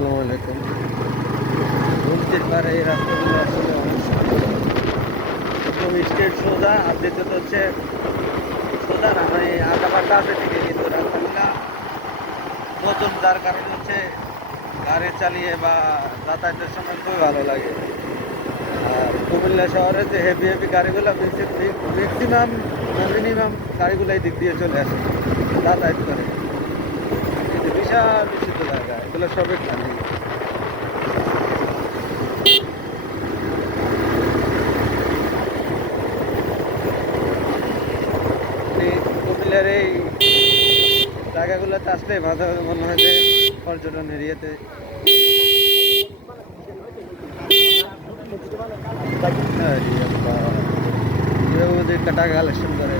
আসসালামু আলাইকুম বলতে পারে এই রাস্তাগুলো আসলে অনেক একদম সোজা, আর দ্বিতীয়ত হচ্ছে সোজা না মানে আঁকা পাকা আছে ঠিকই কিন্তু রাস্তাগুলা নতুন যার কারণে হচ্ছে গাড়ি চালিয়ে বা যাতায়াতের সময় খুবই ভালো লাগে। আর কুমিল্লা শহরে যে হেভি হেভি গাড়িগুলো ম্যাক্সিমাম মিনিমাম গাড়িগুলো এই দিক দিয়ে চলে আসে, যাতায়াত করে। বিশাল বিচিত্র জায়গা, এগুলো সবই খালি কুমিল্লার এই জায়গাগুলোতে আসলে মাঝে মাঝে মনে হয় যে পর্যটন এরিয়াতে। কালেকশন করে,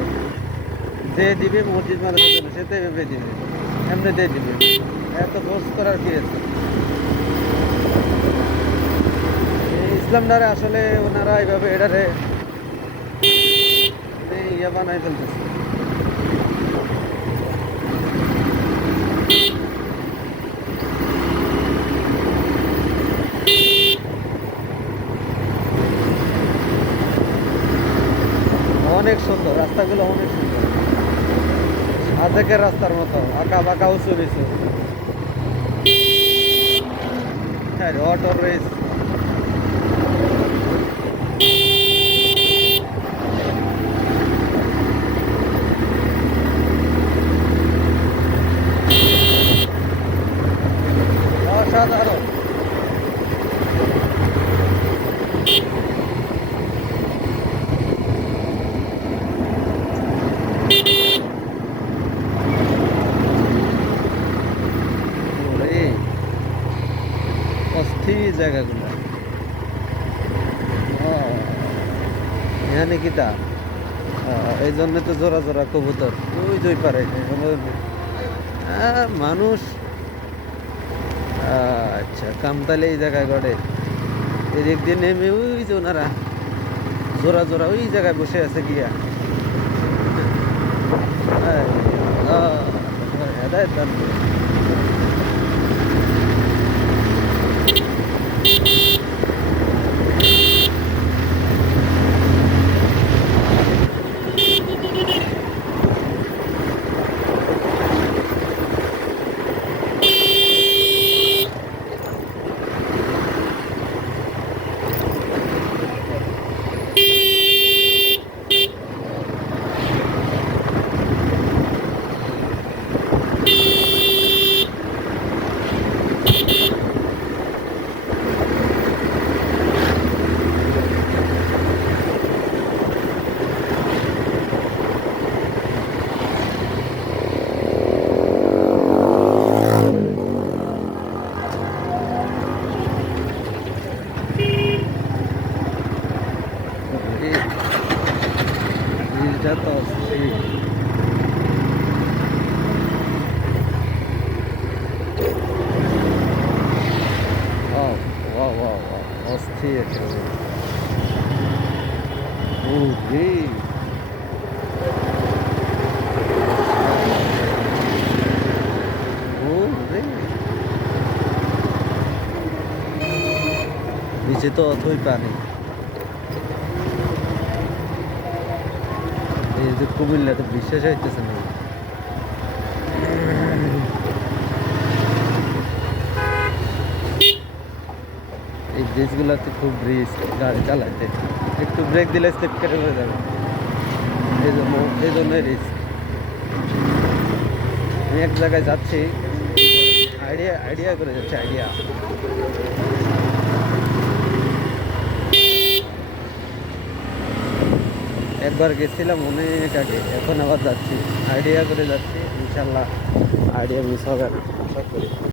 যে দিবে মসজিদ মাদ্রাসার জন্য, সে তো এভাবে দিবে। এমনিতেই দিবে। এত ফোর্স করার কি আছে? ইসলামটারে আসলে ওনারা এইভাবে এটারে ইয়ে বানাই ফেলতেছে। অনেক সুন্দর, রাস্তাগুলো অনেক সুন্দর। আজকের রাস্তার মতো আঁকা বাঁকা উঁচু হ্যাঁ অটো রেস জায়গাগুলো। এখানে কি তা? ও, এই জন্য তো জোড়া জোড়া কবুতর। ওই জয় পারে। মানুষ। আচ্ছা কামতালে এই জায়গায় গড়ে। এদিক দিয়ে নেমে ওই যে ওনারা জোড়া জোড়া ওই জায়গায় বসে আছে গিয়া। হ্যাঁ, জিনিসটা তো অস্থির Wow, wow, wow, wow. অস্থির ওরে ওরে নিচে তো অথই পানি। এই যে কুমিল্লা তো বিশ্বাস হইতেছে না। এই ব্রিজগুলোতে খুব রিস্ক গাড়ি চালাইতে। একটু ব্রেক দিলে স্টেপ কেটে হয়ে যাবে। এই জন্য এই জন্য রিস্ক আমি এক জায়গায় যাচ্ছি আইডিয়া আইডিয়া করে যাচ্ছি আইডিয়া একবার গেছিলাম অনেক আগে এখন আবার যাচ্ছি। আইডিয়া করে যাচ্ছি ইনশাল্লাহ। আইডিয়া মিস হবে। আশা করি।